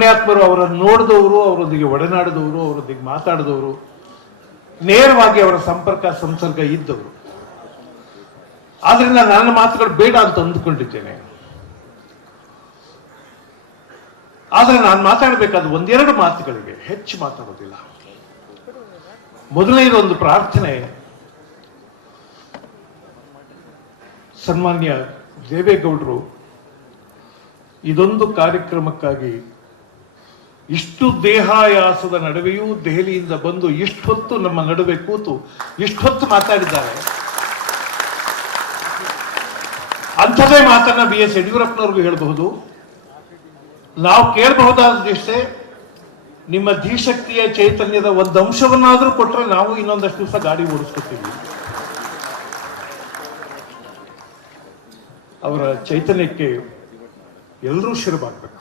ಪುಣ್ಯಾತ್ಮರು ಅವರನ್ನು ನೋಡಿದವರು, ಅವರೊಂದಿಗೆ ಒಡನಾಡಿದವರು, ಅವರೊಂದಿಗೆ ಮಾತಾಡಿದವರು, ನೇರವಾಗಿ ಅವರ ಸಂಸರ್ಗ ಇದ್ದವರು. ಆದ್ರಿಂದ ನನ್ನ ಮಾತುಗಳು ಬೇಡ ಅಂತ ಅಂದುಕೊಂಡಿದ್ದೇನೆ. ಆದರೆ ನಾನು ಮಾತಾಡಬೇಕಾದ ಒಂದೆರಡು ಮಾತುಗಳಿಗೆ, ಹೆಚ್ಚು ಮಾತಾಡೋದಿಲ್ಲ. ಮೊದಲನೇದೊಂದು ಪ್ರಾರ್ಥನೆ. ಸನ್ಮಾನ್ಯ ದೇವೇಗೌಡರು ಇದೊಂದು ಕಾರ್ಯಕ್ರಮಕ್ಕಾಗಿ ಇಷ್ಟು ದೇಹಾಯಾಸದ ನಡುವೆಯೂ ದೆಹಲಿಯಿಂದ ಬಂದು ಇಷ್ಟೊತ್ತು ನಮ್ಮ ನಡುವೆ ಕೂತು ಇಷ್ಟೊತ್ತು ಮಾತಾಡಿದ್ದಾರೆ. ಅಂಥದೇ ಮಾತನ್ನ BS ಯಡಿಯೂರಪ್ಪನವ್ರಿಗೂ ಹೇಳಬಹುದು. ನಾವು ಕೇಳಬಹುದಾದಷ್ಟೇ, ನಿಮ್ಮ ಧೀಶಕ್ತಿಯ ಚೈತನ್ಯದ ಒಂದು ಅಂಶವನ್ನಾದರೂ ಕೊಟ್ಟರೆ ನಾವು ಇನ್ನೊಂದಷ್ಟು ದಿವಸ ಗಾಡಿ ಓಡಿಸ್ಕೊತೀವಿ. ಅವರ ಚೈತನ್ಯಕ್ಕೆ ಎಲ್ಲರೂ ಶಿರಬಾಗಬೇಕು.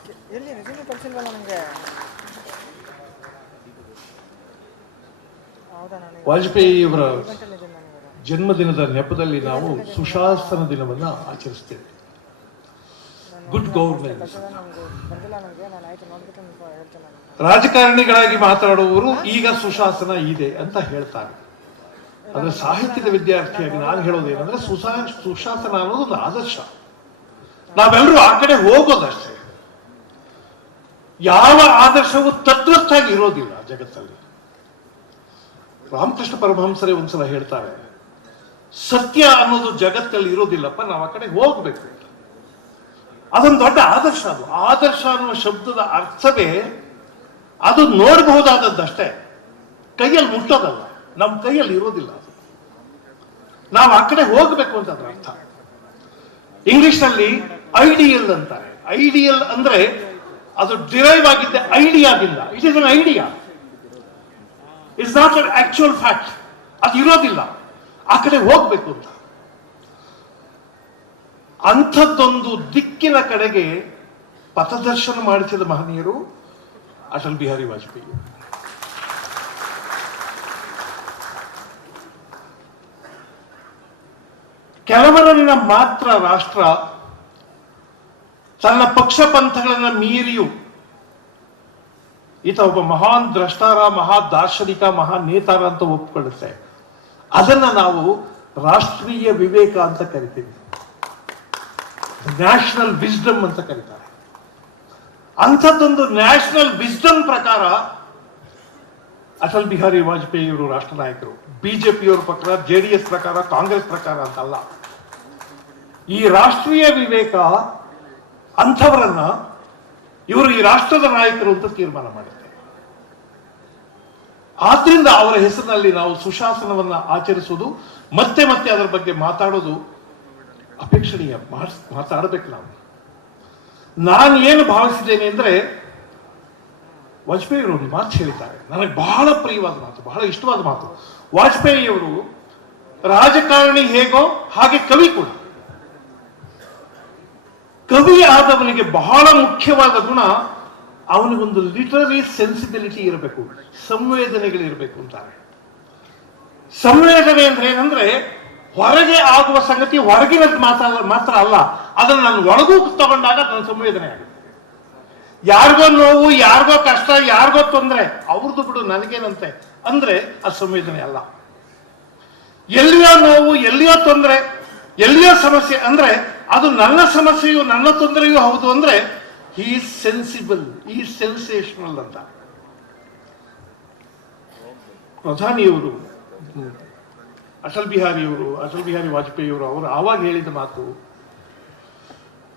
ವಾಜಪೇಯಿಯವರ ಜನ್ಮದಿನದ ನೆಪದಲ್ಲಿ ನಾವು ಸುಶಾಸನ ದಿನವನ್ನ ಆಚರಿಸ್ತೇವೆ. Good governance. ರಾಜಕಾರಣಿಗಳಾಗಿ ಮಾತಾಡುವವರು ಈಗ ಸುಶಾಸನ ಇದೆ ಅಂತ ಹೇಳ್ತಾರೆ. ಆದ್ರೆ ಸಾಹಿತ್ಯದ ವಿದ್ಯಾರ್ಥಿಯಾಗಿ ನಾನು ಹೇಳೋದೇನಂದ್ರೆ ಸುಶಾಸನ ಅನ್ನೋದು ಒಂದು ಆದರ್ಶ. ನಾವೆಲ್ಲರೂ ಆ ಕಡೆ ಹೋಗೋದಷ್ಟೇ. ಯಾವ ಆದರ್ಶವು ತದ್ವತ್ತಾಗಿ ಇರೋದಿಲ್ಲ ಜಗತ್ತಲ್ಲಿ. ರಾಮಕೃಷ್ಣ ಪರಮಹಂಸರೇ ಒಂದ್ಸಲ ಹೇಳ್ತಾರೆ, ಸತ್ಯ ಅನ್ನೋದು ಜಗತ್ತಲ್ಲಿ ಇರೋದಿಲ್ಲಪ್ಪ, ನಾವು ಆ ಕಡೆ ಹೋಗ್ಬೇಕು. ಅದೊಂದು ದೊಡ್ಡ ಆದರ್ಶ. ಅದು ಆದರ್ಶ ಅನ್ನುವ ಶಬ್ದದ ಅರ್ಥವೇ ಅದು ನೋಡಬಹುದಾದದ್ದಷ್ಟೇ, ಕೈಯಲ್ಲಿ ಮುಟ್ಟೋದಲ್ಲ, ನಮ್ಮ ಕೈಯಲ್ಲಿ ಇರೋದಿಲ್ಲ. ಅದು ನಾವು ಆ ಕಡೆ ಹೋಗ್ಬೇಕು ಅಂತ ಅದ್ರ ಅರ್ಥ. ಇಂಗ್ಲಿಷ್ ನಲ್ಲಿ ಐಡಿಯಲ್ ಅಂತಾರೆ. ಐಡಿಯಲ್ ಅಂದ್ರೆ ಅದು ಡಿರೈವ್ ಆಗಿದ್ದೆ ಐಡಿಯಾದಿಂದ. It is an idea, it's not an actual fact. ಅದು ಇರೋದಿಲ್ಲ, ಆ ಕಡೆ ಹೋಗ್ಬೇಕು ಅಂತ. ಅಂಥದ್ದೊಂದು ದಿಕ್ಕಿನ ಕಡೆಗೆ ಪಥದರ್ಶನ ಮಾಡಿಸಿದ ಮಹನೀಯರು ಅಟಲ್ ಬಿಹಾರಿ ವಾಜಪೇಯಿ. ಕೆಲವರನ್ನ ಮಾತ್ರ ರಾಷ್ಟ್ರ ತನ್ನ ಪಕ್ಷ ಪಂಥಗಳನ್ನ ಮೀರಿಯೂ ಈತ ಒಬ್ಬ ಮಹಾನ್ ದ್ರಷ್ಟಾರ, ಮಹಾ ದಾರ್ಶನಿಕ, ಮಹಾನ್ ನೇತಾರ ಅಂತ ಒಪ್ಪಿಕೊಳ್ಳುತ್ತೆ. ಅದನ್ನ ನಾವು ರಾಷ್ಟ್ರೀಯ ವಿವೇಕ ಅಂತ ಕರಿತೀವಿ, ನ್ಯಾಷನಲ್ ವಿಸ್ಡಮ್ ಅಂತ ಕರೀತಾರೆ. ಅಂಥದ್ದೊಂದು ನ್ಯಾಷನಲ್ ವಿಸ್ಡಮ್ ಪ್ರಕಾರ ಅಟಲ್ ಬಿಹಾರಿ ವಾಜಪೇಯಿಯವರು ರಾಷ್ಟ್ರ ನಾಯಕರು. ಬಿಜೆಪಿಯವರ ಪ್ರಕಾರ, JDS ಪ್ರಕಾರ, ಕಾಂಗ್ರೆಸ್ ಪ್ರಕಾರ ಅಂತಲ್ಲ. ಈ ರಾಷ್ಟ್ರೀಯ ವಿವೇಕ ಅಂಥವರನ್ನ ಇವರು ಈ ರಾಷ್ಟ್ರದ ನಾಯಕರು ಅಂತ ತೀರ್ಮಾನ ಮಾಡುತ್ತೆ. ಆದ್ರಿಂದ ಅವರ ಹೆಸರಿನಲ್ಲಿ ನಾವು ಸುಶಾಸನವನ್ನ ಆಚರಿಸುವುದು, ಮತ್ತೆ ಮತ್ತೆ ಅದರ ಬಗ್ಗೆ ಮಾತಾಡೋದು ಅಪೇಕ್ಷಣೀಯ. ಮಾತಾಡಬೇಕು ನಾವು. ನಾನು ಏನು ಭಾವಿಸಿದ್ದೇನೆ ಅಂದ್ರೆ, ವಾಜಪೇಯಿಯವರು ಒಂದು ಮಾತು ಹೇಳಿದ್ದಾರೆ, ನನಗೆ ಬಹಳ ಪ್ರಿಯವಾದ ಮಾತು, ಬಹಳ ಇಷ್ಟವಾದ ಮಾತು. ವಾಜಪೇಯಿಯವರು ರಾಜಕಾರಣಿ ಹೇಗೋ ಹಾಗೆ ಕವಿ ಕೂಡ. ಕವಿ ಆದವನಿಗೆ ಬಹಳ ಮುಖ್ಯವಾದ ಗುಣ, ಅವನಿಗೊಂದು ಲಿಟರರಿ ಸೆನ್ಸಿಬಿಲಿಟಿ ಇರಬೇಕು, ಸಂವೇದನೆಗಳಿರಬೇಕು ಅಂತಾರೆ. ಸಂವೇದನೆ ಅಂದ್ರೆ ಏನಂದ್ರೆ, ಹೊರಗೆ ಆಗುವ ಸಂಗತಿ ಹೊರಗಿನ ಮಾತ್ರ ಅಲ್ಲ, ಅದನ್ನು ನಾನು ಒಳಗೂ ತಗೊಂಡಾಗ ನನ್ನ ಸಂವೇದನೆ ಆಗುತ್ತೆ. ಯಾರಿಗೋ ನೋವು, ಯಾರಿಗೋ ಕಷ್ಟ, ಯಾರಿಗೋ ತೊಂದರೆ, ಅವ್ರದ್ದು ಬಿಡು ನನಗೇನಂತೆ ಅಂದ್ರೆ ಅದು ಸಂವೇದನೆ ಅಲ್ಲ. ಎಲ್ಲಿಯೋ ನೋವು, ಎಲ್ಲಿಯೋ ತೊಂದರೆ, ಎಲ್ಲಿಯೋ ಸಮಸ್ಯೆ ಅಂದ್ರೆ ಅದು ನನ್ನ ಸಮಸ್ಯೆಯು ನನ್ನ ತೊಂದರೆಯೂ ಹೌದು ಅಂದ್ರೆ he is sensible, he is sensational ಅಂತ. ಪ್ರಧಾನಿಯವರು ಅಟಲ್ ಬಿಹಾರಿ ವಾಜಪೇಯಿಯವರು ಅವರು ಆವಾಗ ಹೇಳಿದ ಮಾತು,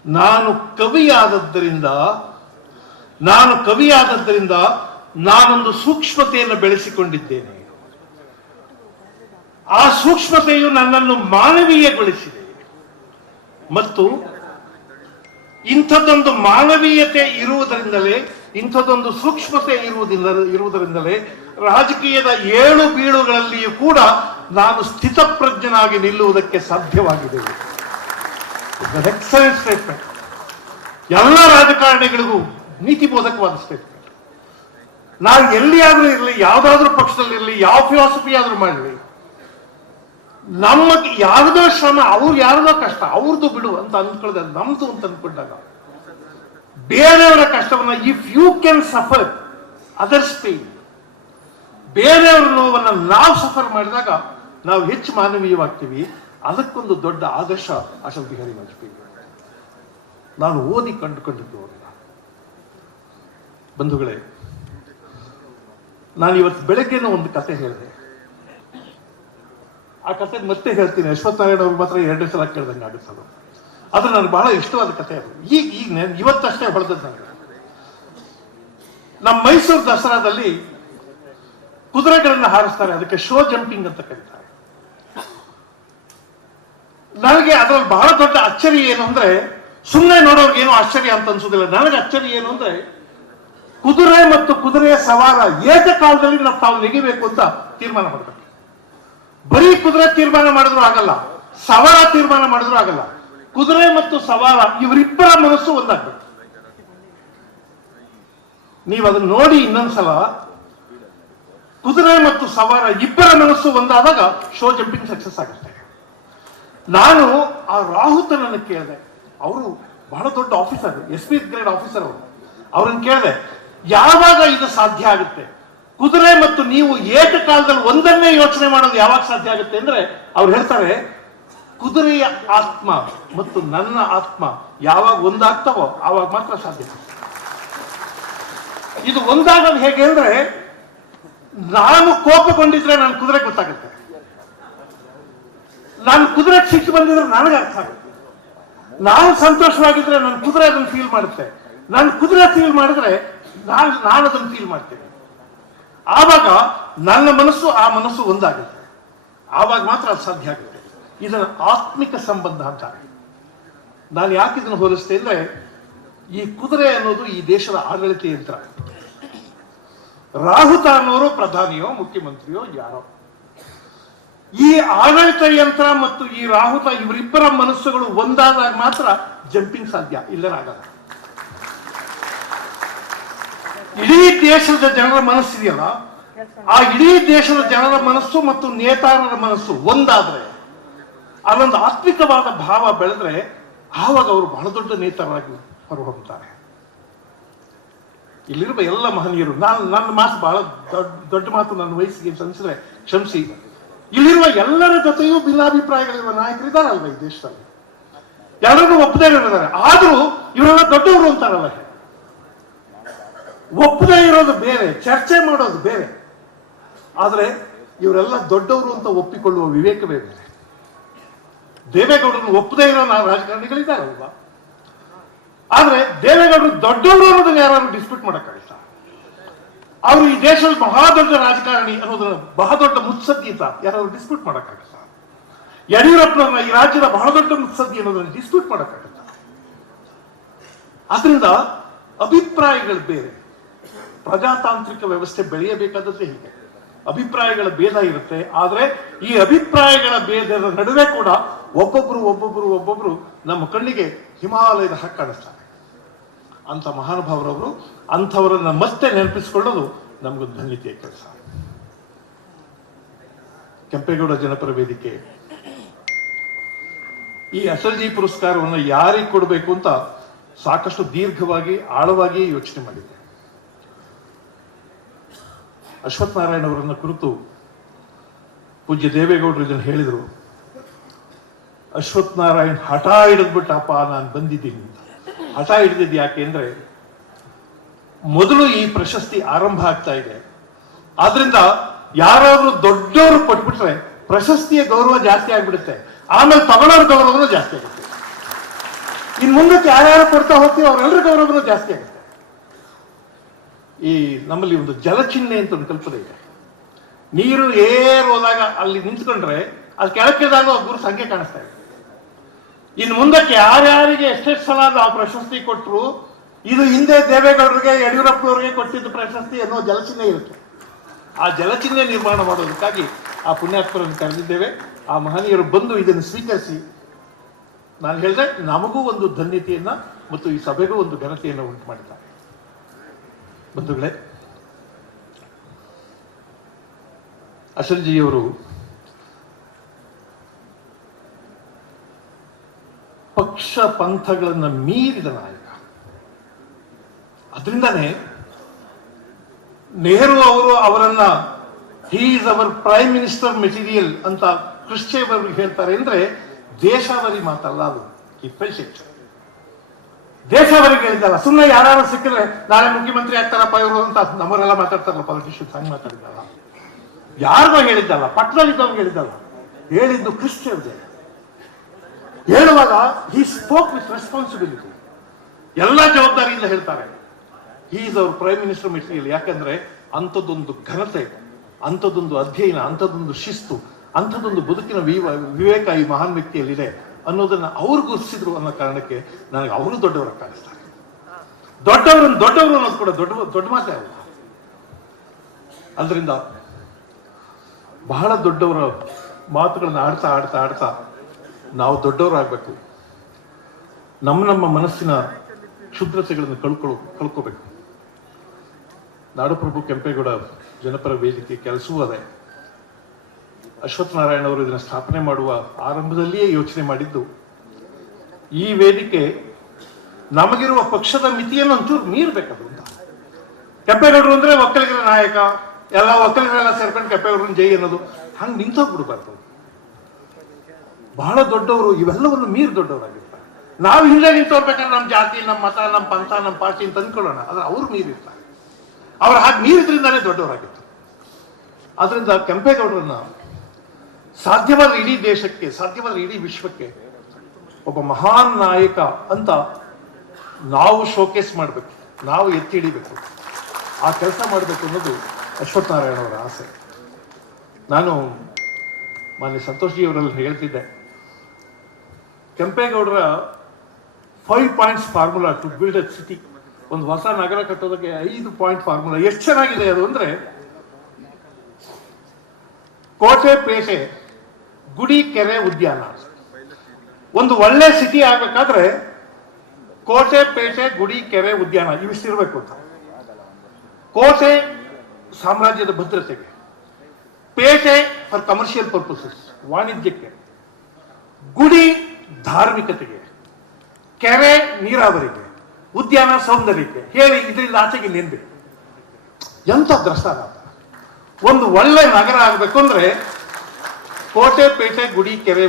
ನಾನು ಕವಿಯಾದದ್ದರಿಂದ ನಾನೊಂದು ಸೂಕ್ಷ್ಮತೆಯನ್ನು ಬೆಳೆಸಿಕೊಂಡಿದ್ದೇನೆ. ಆ ಸೂಕ್ಷ್ಮತೆಯು ನನ್ನನ್ನು ಮಾನವೀಯಗೊಳಿಸಿದೆ. ಮತ್ತು ಇಂಥದ್ದೊಂದು ಮಾನವೀಯತೆ ಇರುವುದರಿಂದಲೇ, ಇಂಥದ್ದೊಂದು ಸೂಕ್ಷ್ಮತೆ ಇರುವುದರಿಂದಲೇ ರಾಜಕೀಯದ ಏಳು ಬೀಳುಗಳಲ್ಲಿಯೂ ಕೂಡ ನಾನು ಸ್ಥಿತಪ್ರಜ್ಞನಾಗಿ ನಿಲ್ಲುವುದಕ್ಕೆ ಸಾಧ್ಯವಾಗಿದೆ. Excellent statement. ಎಲ್ಲ ರಾಜಕಾರಣಿಗಳಿಗೂ ನೀತಿಬೋಧಕವಾದ ಸ್ಟೇಟ್ಮೆಂಟ್. ನಾವು ಎಲ್ಲಿಯಾದ್ರೂ ಇರಲಿ, ಯಾವುದಾದ್ರೂ ಪಕ್ಷದಲ್ಲಿರಲಿ, ಯಾವ ಫಿಲಾಸಫಿ ಆದ್ರೂ ಮಾಡಲಿ, ನಮಗೆ ಯಾವುದೋ ಶ್ರಮ, ಅವ್ರು ಯಾರದೋ ಕಷ್ಟ, ಅವ್ರದ್ದು ಬಿಡು ಅಂತ ಅಂದ್ಕೊಳ್ಳೋದು ನಮ್ದು ಅಂತ ಅಂದ್ಕೊಂಡಾಗ ಬೇರೆಯವರ ಕಷ್ಟವನ್ನ, if you can suffer others pain, ಬೇರೆಯವರ ನೋವನ್ನು ನಾವು ಸಫರ್ ಮಾಡಿದಾಗ ನಾವು ಹೆಚ್ಚು ಮಾನವೀಯವಾಗ್ತೀವಿ. ಅದಕ್ಕೊಂದು ದೊಡ್ಡ ಆದರ್ಶ ಅಟಲ್ ಬಿಹಾರಿ ವಾಜಪೇಯಿ. ನಾನು ಓದಿ ಕಂಡುಕೊಂಡಿದ್ದು ಅವರನ್ನ. ಬಂಧುಗಳೇ, ನಾನು ಇವತ್ತು ಬೆಳಗ್ಗೆನೂ ಒಂದು ಕತೆ ಹೇಳಿದೆ. ಆ ಕತೆ ಮತ್ತೆ ಹೇಳ್ತೀನಿ. ಅಶ್ವತ್ಥನಾರಾಯಣ ಅವ್ರು ಮಾತ್ರ 2 ಸಲ ಕೇಳ್ದಂಗೆ ಆಗುತ್ತದು. ಅದು ನನಗೆ ಬಹಳ ಇಷ್ಟವಾದ ಕತೆ. ಅದು ಈಗ ಇವತ್ತಷ್ಟೇ ಹೊಡೆದದ್ದು ನನಗೆ. ನಮ್ಮ ಮೈಸೂರು ದಸರಾದಲ್ಲಿ ಕುದುರೆಗಳನ್ನ ಹಾರಿಸ್ತಾರೆ, ಅದಕ್ಕೆ ಶೋ ಜಂಪಿಂಗ್ ಅಂತ ಕರೀತಾರೆ. ನನಗೆ ಅದರಲ್ಲಿ ಬಹಳ ದೊಡ್ಡ ಅಚ್ಚರಿ ಏನು ಅಂದ್ರೆ, ಸುಮ್ಮನೆ ನೋಡೋರ್ಗೆ ಏನೋ ಆಶ್ಚರ್ಯ ಅಂತ ಅನ್ಸೋದಿಲ್ಲ. ನನಗೆ ಅಚ್ಚರಿ ಏನು ಅಂದ್ರೆ, ಕುದುರೆ ಮತ್ತು ಕುದುರೆಯ ಸವಾರ ಏಕಕಾಲದಲ್ಲಿ ನಾವು ತಾವು ನೆಗಿಬೇಕು ಅಂತ ತೀರ್ಮಾನ ಮಾಡಬೇಕು. ಬರೀ ಕುದುರೆ ತೀರ್ಮಾನ ಮಾಡಿದ್ರು ಆಗಲ್ಲ, ಸವಾರ ತೀರ್ಮಾನ ಮಾಡಿದ್ರು ಆಗಲ್ಲ. ಕುದುರೆ ಮತ್ತು ಸವಾರ ಇವರಿಬ್ಬರ ಮನಸ್ಸು ಒಂದಾಗಬೇಕು. ನೀವು ಅದನ್ನ ನೋಡಿ ಇನ್ನೊಂದ್ಸಲ, ಕುದುರೆ ಮತ್ತು ಸವಾರ ಇಬ್ಬರ ಮನಸ್ಸು ಒಂದಾದಾಗ ಶೋ ಜಂಪಿಂಗ್ ಸಕ್ಸಸ್ ಆಗುತ್ತೆ. ನಾನು ಆ ರಾಹುತನನ್ನು ಕೇಳಿದೆ. ಅವರು ಬಹಳ ದೊಡ್ಡ ಆಫೀಸರ್, SP ಗ್ರೇಡ್ ಆಫೀಸರ್ ಅವರು. ಅವ್ರನ್ನ ಕೇಳಿದೆ, ಯಾವಾಗ ಇದು ಸಾಧ್ಯ ಆಗುತ್ತೆ? ಕುದುರೆ ಮತ್ತು ನೀವು ಏಕಕಾಲದಲ್ಲಿ ಒಂದನ್ನೇ ಯೋಚನೆ ಮಾಡೋದು ಯಾವಾಗ ಸಾಧ್ಯ ಆಗುತ್ತೆ ಅಂದ್ರೆ, ಅವ್ರು ಹೇಳ್ತಾರೆ, ಕುದುರೆಯ ಆತ್ಮ ಮತ್ತು ನನ್ನ ಆತ್ಮ ಯಾವಾಗ ಒಂದಾಗ್ತಾವೋ ಆವಾಗ ಮಾತ್ರ ಸಾಧ್ಯ. ಇದು ಒಂದಾಗೋದು ಹೇಗೆ ಅಂದ್ರೆ, ನಾನು ಕೋಪಗೊಂಡಿದ್ರೆ ನನ್ನ ಕುದುರೆ ಗೊತ್ತಾಗುತ್ತೆ, ನಾನು ಕುದುರೆ ಸಿಟ್ಟು ಬಂದಿದ್ರೆ ನನಗೆ ಅರ್ಥ ಆಗುತ್ತೆ, ನಾನು ಸಂತೋಷವಾಗಿದ್ರೆ ನನ್ನ ಕುದುರೆ ಅದನ್ನು ಫೀಲ್ ಮಾಡುತ್ತೆ, ನನ್ನ ಕುದುರೆ ಫೀಲ್ ಮಾಡಿದ್ರೆ ನಾನು ಅದನ್ನು ಫೀಲ್ ಮಾಡ್ತೇನೆ. ಆವಾಗ ನನ್ನ ಮನಸ್ಸು ಆ ಮನಸ್ಸು ಒಂದಾಗುತ್ತೆ, ಆವಾಗ ಮಾತ್ರ ಅದು ಸಾಧ್ಯ ಆಗುತ್ತೆ. ಇದನ್ನು ಆತ್ಮಿಕ ಸಂಬಂಧ ಅಂತಾರೆ. ನಾನು ಯಾಕೆ ಇದನ್ನು ಹೋಲಿಸ್ತೇನೆ ಅಂದ್ರೆ, ಈ ಕುದುರೆ ಅನ್ನೋದು ಈ ದೇಶದ ಆಡಳಿತ ಯಂತ್ರ. ರಾಹುತ ಅನ್ನೋರು ಪ್ರಧಾನಿಯೋ ಮುಖ್ಯಮಂತ್ರಿಯೋ ಯಾರೋ. ಈ ಆಡಳಿತ ಯಂತ್ರ ಮತ್ತು ಈ ರಾಹುತ ಇವರಿಬ್ಬರ ಮನಸ್ಸುಗಳು ಒಂದಾದಾಗ ಮಾತ್ರ ಜಂಪಿಂಗ್ ಸಾಧ್ಯ, ಇಲ್ಲರಾಗಲ್ಲ. ಇಡೀ ದೇಶದ ಜನರ ಮನಸ್ಸಿದೆಯಲ್ಲ, ಆ ಇಡೀ ದೇಶದ ಜನರ ಮನಸ್ಸು ಮತ್ತು ನೇತಾರರ ಮನಸ್ಸು ಒಂದಾದ್ರೆ, ಅಲ್ಲೊಂದು ಆತ್ಮಿಕವಾದ ಭಾವ ಬೆಳೆದ್ರೆ, ಆವಾಗ ಅವರು ಬಹಳ ದೊಡ್ಡ ನೇತಾರರಾಗಿ ಹೊರಹೊಮ್ಮುತ್ತಾರೆ. ಇಲ್ಲಿರುವ ಎಲ್ಲ ಮಹನೀಯರು, ನನ್ನ ಮಾತು ಬಹಳ ದೊಡ್ಡ ಮಾತು, ನನ್ನ ವಯಸ್ಸಿಗೆ ಅನಿಸಿದ್ರೆ ಕ್ಷಮಿಸಿ. ಇಲ್ಲಿರುವ ಎಲ್ಲರ ಜೊತೆಯೂ ಭಿನ್ನಾಭಿಪ್ರಾಯಗಳಿರುವ ನಾಯಕರಿದ್ದಾರಲ್ವ ಈ ದೇಶದಲ್ಲಿ, ಎಲ್ಲರೂ ಒಪ್ಪದೇ ಇರೋದಾರೆ. ಆದ್ರೂ ಇವರೆಲ್ಲ ದೊಡ್ಡವರು ಅಂತಾರಲ್ಲ. ಒಪ್ಪದೇ ಇರೋದು ಬೇರೆ, ಚರ್ಚೆ ಮಾಡೋದು ಬೇರೆ. ಆದ್ರೆ ಇವರೆಲ್ಲ ದೊಡ್ಡವರು ಅಂತ ಒಪ್ಪಿಕೊಳ್ಳುವ ವಿವೇಕವೇ ಬೇರೆ. ದೇವೇಗೌಡರನ್ನು ಒಪ್ಪದೇ ಇರೋ ನಾವು ರಾಜಕಾರಣಿಗಳಿದ್ದಾರಲ್ವಾ. ಆದ್ರೆ ದೇವೇಗೌಡರು ದೊಡ್ಡವರು ಅನ್ನೋದನ್ನ ಯಾರು ಡಿಸ್ಪ್ಯೂಟ್ ಮಾಡಕ್ಕಾಗಲ್ಲ. ಅವರು ಈ ದೇಶದ ಬಹಳ ದೊಡ್ಡ ರಾಜಕಾರಣಿ ಅನ್ನೋದನ್ನ, ಬಹಳ ದೊಡ್ಡ ಮುತ್ಸದ್ದಿ ಅಂತ ಯಾರು ಡಿಸ್ಪ್ಯೂಟ್ ಮಾಡಕ್ಕಾಗಲ್ಲ. ಯಡಿಯೂರಪ್ಪನವ್ರನ್ನ ಈ ರಾಜ್ಯದ ಬಹಳ ದೊಡ್ಡ ಮುತ್ಸದ್ದಿ ಅನ್ನೋದನ್ನ ಡಿಸ್ಪ್ಯೂಟ್ ಮಾಡಕ್ಕಾಗಲ್ಲ. ಆದ್ರಿಂದ ಅಭಿಪ್ರಾಯಗಳು ಬೇರೆ. ಪ್ರಜಾತಾಂತ್ರಿಕ ವ್ಯವಸ್ಥೆ ಬೆಳೆಯಬೇಕಾದದ್ದೇ ಹೀಗೆ. ಅಭಿಪ್ರಾಯಗಳ ಭೇದ ಇರುತ್ತೆ, ಆದ್ರೆ ಈ ಅಭಿಪ್ರಾಯಗಳ ಭೇದದ ನಡುವೆ ಕೂಡ ಒಬ್ಬೊಬ್ರು ನಮ್ಮ ಕಣ್ಣಿಗೆ ಹಿಮಾಲಯದ ಹಾಗೆ ಕಾಣಿಸ್ತಾರೆ. ಅಂತ ಮಹಾನುಭಾವರವರು, ಅಂಥವರನ್ನ ಮತ್ತೆ ನೆನಪಿಸಿಕೊಳ್ಳೋದು ನಮಗೊಂದು ಧನ್ಯತೆಯ ಕೆಲಸ. ಕೆಂಪೇಗೌಡ ಜನಪರ ವೇದಿಕೆ ಈ ಅಟಲ್ಜಿ ಪುರಸ್ಕಾರವನ್ನು ಯಾರಿಗೆ ಕೊಡಬೇಕು ಅಂತ ಸಾಕಷ್ಟು ದೀರ್ಘವಾಗಿ ಆಳವಾಗಿ ಯೋಚನೆ ಮಾಡಿದೆ. ಅಶ್ವತ್ಥನಾರಾಯಣ ಅವರನ್ನ ಕುರಿತು ಪೂಜ್ಯ ದೇವೇಗೌಡರು ಇದನ್ನು ಹೇಳಿದರು. ಅಶ್ವತ್ಥನಾರಾಯಣ್ ಹಠ ಹಿಡಿದ್ಬಿಟ್ಟಪ್ಪ, ನಾನು ಬಂದಿದ್ದೀನಿ ಅಂತ. ಹಠ ಹಿಡಿದಿದ್ದು ಯಾಕೆ ಅಂದ್ರೆ, ಮೊದಲು ಈ ಪ್ರಶಸ್ತಿ ಆರಂಭ ಆಗ್ತಾ ಇದೆ. ಆದ್ರಿಂದ ಯಾರಾದ್ರೂ ದೊಡ್ಡವರು ಕೊಟ್ಬಿಟ್ರೆ ಪ್ರಶಸ್ತಿಯ ಗೌರವ ಜಾಸ್ತಿ ಆಗ್ಬಿಡುತ್ತೆ, ಆಮೇಲೆ ತಗೊಳ್ಳೋರ ಗೌರವನೂ ಜಾಸ್ತಿ ಆಗುತ್ತೆ. ಇನ್ ಮುಂದಕ್ಕೆ ಯಾರ್ಯಾರು ಕೊಡ್ತಾ ಹೋಗ್ತೀವಿ ಅವರೆಲ್ಲರ ಗೌರವನೂ ಜಾಸ್ತಿ ಆಗುತ್ತೆ. ಈ ನಮ್ಮಲ್ಲಿ ಒಂದು ಜಲಚಿಹ್ನೆ ಅಂತ ಒಂದು ಕಲ್ಪನೆ ಇದೆ. ನೀರು ಹೋದಾಗ ಅಲ್ಲಿ ನಿಂತ್ಕೊಂಡ್ರೆ ಅದು ಕೆಳಕ್ಕಿದಾಗ ಗುರು ಸಂಖ್ಯೆ ಕಾಣಿಸ್ತಾ ಇದೆ. ಇನ್ನು ಮುಂದಕ್ಕೆ ಯಾರ್ಯಾರಿಗೆ ಎಷ್ಟೆಷ್ಟು ಸಲ ಆ ಪ್ರಶಸ್ತಿ ಕೊಟ್ಟರು, ಇದು ಹಿಂದೆ ದೇವೇಗೌಡರಿಗೆ ಯಡಿಯೂರಪ್ಪನವರಿಗೆ ಕೊಟ್ಟಿದ್ದ ಪ್ರಶಸ್ತಿ ಅನ್ನೋ ಜಲಚಿಹ್ನೆ ಇರುತ್ತೆ. ಆ ಜಲಚಿಹ್ನೆ ನಿರ್ಮಾಣ ಮಾಡೋದಕ್ಕಾಗಿ ಆ ಪುಣ್ಯಾತ್ಮರನ್ನು ಕರೆದಿದ್ದೇವೆ. ಆ ಮಹನೀಯರು ಬಂದು ಇದನ್ನು ಸ್ವೀಕರಿಸಿ, ನಾನು ಹೇಳಿದೆ, ನಮಗೂ ಒಂದು ಧನ್ಯತೆಯನ್ನ ಮತ್ತು ಈ ಸಭೆಗೂ ಒಂದು ಘನತೆಯನ್ನು ಉಂಟು ಮಾಡಿದ್ದಾರೆ. ಬಂಧುಗಳೇ, ಅಟಲ್ಜಿಯವರು ಪಕ್ಷ ಪಂಥಗಳನ್ನು ಮೀರಿದ ನಾಯಕ. ಅದರಿಂದಾನೇ ನೆಹರು ಅವರು ಅವರನ್ನ he is our prime minister material ಅಂತ ಕ್ರಿಶ್ಚೇವ್ ಅವ್ರಿಗೆ ಹೇಳ್ತಾರೆ ಅಂದ್ರೆ ದೇಶಾವರಿ ಮಾತಲ್ಲ, ಅದು ಕಿಪ್ಪೆಶೆಟ್ ದೇಶಾವರಿಗೆ ಹೇಳಿದ್ದಲ್ಲ. ಸುಮ್ಮನೆ ಯಾರು ಸಿಕ್ಕಿದ್ರೆ ನಾಳೆ ಮುಖ್ಯಮಂತ್ರಿ ಆಗ್ತಾರಪ್ಪ ಇವರು ಅಂತ ನಮ್ಮವರೆಲ್ಲ ಮಾತಾಡ್ತಾರಲ್ಲ ಪಾಲಿಟಿಷಿಯನ್ಸ್, ಹಂಗೆ ಮಾತಾಡಿದ್ದಲ್ಲ, ಯಾರಿಗೋ ಹೇಳಿದ್ದಲ್ಲ, ಪಟ್ಟಣದವ್ರಿಗೆ ಹೇಳಿದ್ದಲ್ಲ, ಹೇಳಿದ್ದು ಕ್ರಿಶ್ಚೇವ್ಗೆ. ಹೇಳುವಾಗ ಹಿ ಸ್ಪೋಕ್ ವಿತ್ ರೆಸ್ಪಾನ್ಸಿಬಿಲಿಟಿ, ಎಲ್ಲ ಜವಾಬ್ದಾರಿಯಿಂದ ಹೇಳ್ತಾರೆ. He is our prime minister material. ಯಾಕಂದ್ರೆ ಅಂಥದ್ದೊಂದು ಘನತೆ, ಅಂಥದ್ದೊಂದು ಅಧ್ಯಯನ, ಅಂಥದ್ದೊಂದು ಶಿಸ್ತು, ಅಂಥದ್ದೊಂದು ಬದುಕಿನ ವಿವೇಕ ಈ ಮಹಾನ್ ವ್ಯಕ್ತಿಯಲ್ಲಿದೆ ಅನ್ನೋದನ್ನ ಅವ್ರು ಗುರುತಿಸಿದ್ರು ಅನ್ನೋ ಕಾರಣಕ್ಕೆ ನನಗೆ ಅವರು ದೊಡ್ಡವರಾಗಿ ಕಾಣಿಸ್ತಾರೆ. ದೊಡ್ಡವರು ಅನ್ನೋದು ಕೂಡ ದೊಡ್ಡ ಮಾತೇ ಅಲ್ಲ. ಅದರಿಂದ ಬಹಳ ದೊಡ್ಡವರ ಮಾತುಗಳನ್ನ ಆಡ್ತಾ ಆಡ್ತಾ ಆಡ್ತಾ ನಾವು ದೊಡ್ಡವರಾಗಬೇಕು. ನಮ್ಮ ಮನಸ್ಸಿನ ಕ್ಷುದ್ರತೆಗಳನ್ನು ಕಳ್ಕೋಬೇಕು. ನಾಡಪ್ರಭು ಕೆಂಪೇಗೌಡ ಜನಪರ ವೇದಿಕೆ ಕೆಲಸವೂ ಅದೇ. ಅಶ್ವತ್ಥ ನಾರಾಯಣ ಅವರು ಇದನ್ನು ಸ್ಥಾಪನೆ ಮಾಡುವ ಆರಂಭದಲ್ಲಿಯೇ ಯೋಚನೆ ಮಾಡಿದ್ದು, ಈ ವೇದಿಕೆ ನಮಗಿರುವ ಪಕ್ಷದ ಮಿತಿಯನ್ನು ಒಂಚೂರು ಮೀರ್ಬೇಕದು ಅಂತ. ಕೆಂಪೇಗೌಡರು ಅಂದ್ರೆ ಒಕ್ಕಲಿಗರ ನಾಯಕ, ಎಲ್ಲ ಒಕ್ಕಲಿಗರೆಲ್ಲ ಸೇರ್ಕೊಂಡು ಕೆಂಪೇಗೌಡರನ್ನ ಜೈ ಅನ್ನೋದು, ಹಂಗೆ ನಿಂತೋಗ್ಬಿಡ್ಬಾರ್ದು. ಬಹಳ ದೊಡ್ಡವರು ಇವೆಲ್ಲವನ್ನು ಮೀರಿ ದೊಡ್ಡವರಾಗಿರ್ತಾರೆ. ನಾವು ಹಿಂದೆ ನಿಂತೋಗ್ಬೇಕಾದ್ರೆ ನಮ್ಮ ಜಾತಿ, ನಮ್ಮ ಮತ, ನಮ್ಮ ಪಂಥ, ನಮ್ಮ ಪಾರ್ಟಿ ಅಂತ ಅಂದ್ಕೊಳ್ಳೋಣ, ಆದ್ರೆ ಅವ್ರು ಮೀರಿರ್ತಾರೆ. ಅವ್ರು ಹಾಗೆ ಮೀರಿದ್ರಿಂದಾನೇ ದೊಡ್ಡವರಾಗಿರ್ತಾರೆ. ಆದ್ರಿಂದ ಕೆಂಪೇಗೌಡರನ್ನ ಸಾಧ್ಯವಾದ ಇಡೀ ದೇಶಕ್ಕೆ, ಸಾಧ್ಯವಾದ ಇಡೀ ವಿಶ್ವಕ್ಕೆ ಒಬ್ಬ ಮಹಾನ್ ನಾಯಕ ಅಂತ ನಾವು ಶೋಕೇಸ್ ಮಾಡಬೇಕು, ನಾವು ಎತ್ತಿ ಹಿಡಿಬೇಕು, ಆ ಕೆಲಸ ಮಾಡಬೇಕು ಅನ್ನೋದು ಅಶ್ವತ್ಥ ನಾರಾಯಣ ಅವರ ಆಸೆ. ನಾನು ಮಾನ್ಯ ಸಂತೋಷ್ ಜಿ ಅವರಲ್ಲಿ ಹೇಳ್ತಿದ್ದೆ, ಕೆಂಪೇಗೌಡರ 5 points formula to build a city, ಒಂದು ಹೊಸ ನಗರ ಕಟ್ಟೋದಕ್ಕೆ 5 ಪಾಯಿಂಟ್ ಫಾರ್ಮುಲಾ. ಎಷ್ಟು ಚೆನ್ನಾಗಿದೆ ಅದು ಅಂದ್ರೆ, ಕೋಟೆ, ಪೇಟೆ, ಗುಡಿ, ಕೆರೆ, ಉದ್ಯಾನ. ಒಂದು ಒಳ್ಳೆ ಸಿಟಿ ಆಗ್ಬೇಕಾದ್ರೆ ಕೋಟೆ, ಪೇಟೆ, ಗುಡಿ, ಕೆರೆ, ಉದ್ಯಾನ ಇವಿಷ್ಟಿರ್ಬೇಕು ಅಂತ. ಕೋಟೆ ಸಾಮ್ರಾಜ್ಯದ ಭದ್ರತೆಗೆ, ಪೇಟೆ ಫಾರ್ ಕಮರ್ಷಿಯಲ್ ಪರ್ಪಸಸ್, ವಾಣಿಜ್ಯಕ್ಕೆ, ಗುಡಿ ಧಾರ್ಮಿಕತೆಗೆ, ಕೆರೆ ನೀರಾವರಿಗೆ, ಉದ್ಯಾನ ಸೌಂದರ್ಯಕ್ಕೆ. ಹೇಳಿ ಇದರಿಂದ ಆಚೆಗೆ ನಿನ್ಬೇಕು. ಎಂತ ದ್ರಷ್ಟಾರ. ಒಂದು ಒಳ್ಳೆ ನಗರ ಆಗ್ಬೇಕು ಅಂದ್ರೆ ಕೋಟೆ, ಪೇಟೆ, ಗುಡಿ, ಕೆರೆ,